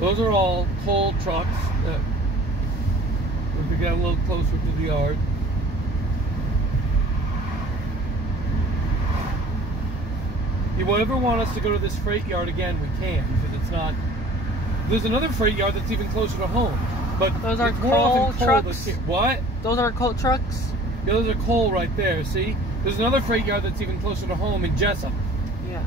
Those are all coal trucks. If we get a little closer to the yard. If you ever want us to go to this freight yard again, we can, because it's not. There's another freight yard that's even closer to home, but those are coal trucks. What? Those are coal trucks. Yeah, those are coal right there. See, there's another freight yard that's even closer to home in Jessup. Yeah.